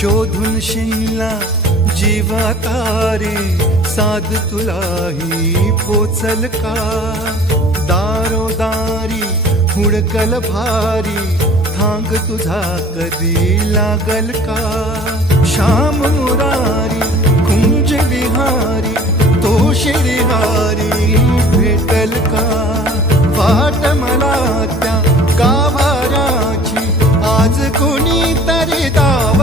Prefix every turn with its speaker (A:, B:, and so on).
A: शोधून शिनला जीवातारे साध तुलाही पोचल का? दारोदारी हुडकल भारी. थांग तुझा कधी लागल का? श्याम मुरारी कुंज विहारी तो श्रीहारी भेटल का? वाट मला त्या गाभाराची आज कोणी तरी दावा